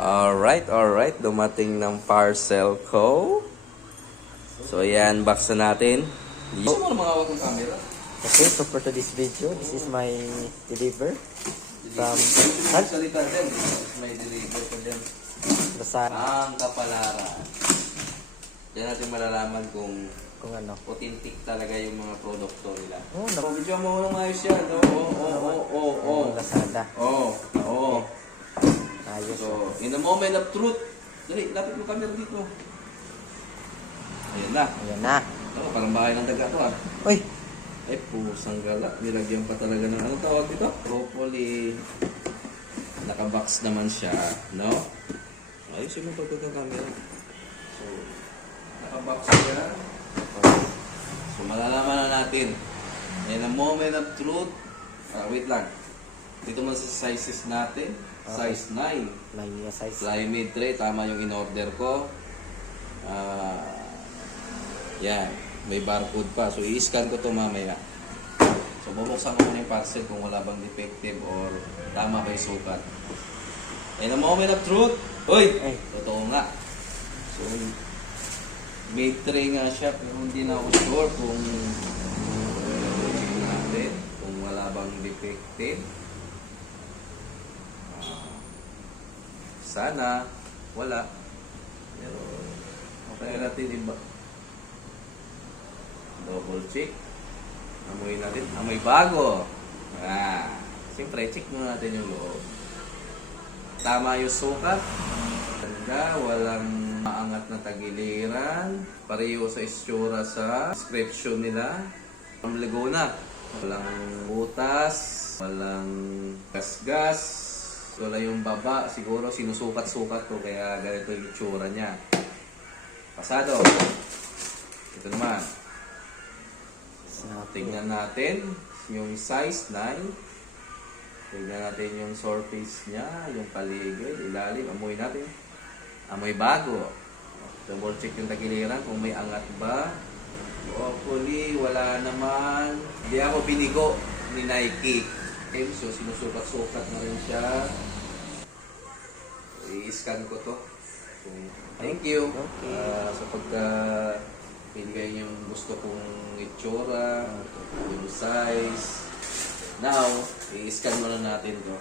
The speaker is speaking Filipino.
Alright. Dumating ng parcel ko. So, ayan, box na natin. Gusto mo na makawag ng camera? Okay, so for today's video, this is my deliver from Salita din. May deliver ko din. Basan. Ang kapalaran. Diyan natin malalaman kung Kung ano. authentic talaga yung mga produkto nila. Oh, Oh, video mo nung ayos yan. Oo. Lazada. Oo. Ayos. So, in the moment of truth, dali, lapit mo camera dito. Ayan na. Ayan na. Ito, parang bahay ng daga to ah. Uy! Ay, pusang gala. Nilagyan pa talaga ng anong tawag dito? Propoly. Nakabox naman siya, no? Ayos yung pagkakang camera. So, nakabox siya. So, malalaman na natin. In a moment of truth. Wait lang. Dito mo sa sizes natin. Size 9. May size. Fly mid tray. Tama yung in-order ko. Yan. May barcode pa. So, i-scan ko to mamaya. So, bubuksan ko muna yung parcel kung wala bang defective or tama ba yung sukat. In a moment of truth. Uy! Ay. Totoo nga. So, made tray nga siya pero hindi na ako sure kung check natin kung wala bang defective. Sana wala. Pero okay natin iba. Double check. Amoy natin. Amoy bago. Siyempre, check muna natin yung loob. Tama yung sukat. Ganda. Walang maangat na tagiliran. Pareho sa istura sa description nila. Ang Laguna. Walang butas. Walang gasgas. Wala yung baba. Siguro sinusukat-sukat to. Kaya ganito yung itsura niya. Pasado. Ito naman. Tingnan natin yung size 9. Tingnan natin yung surface niya, yung paligid, ilalim. Amoy natin. Amoy bago. Double check yung tagiliran kung may angat ba. Hopefully, wala naman. Hindi ako binigo ni Nike. So, sinusukat-sukat na rin siya. I-scan ko to. Thank you. Okay. Sa pagka pinigay yung gusto kong itsura, yung size. Now, i-scan muna natin to.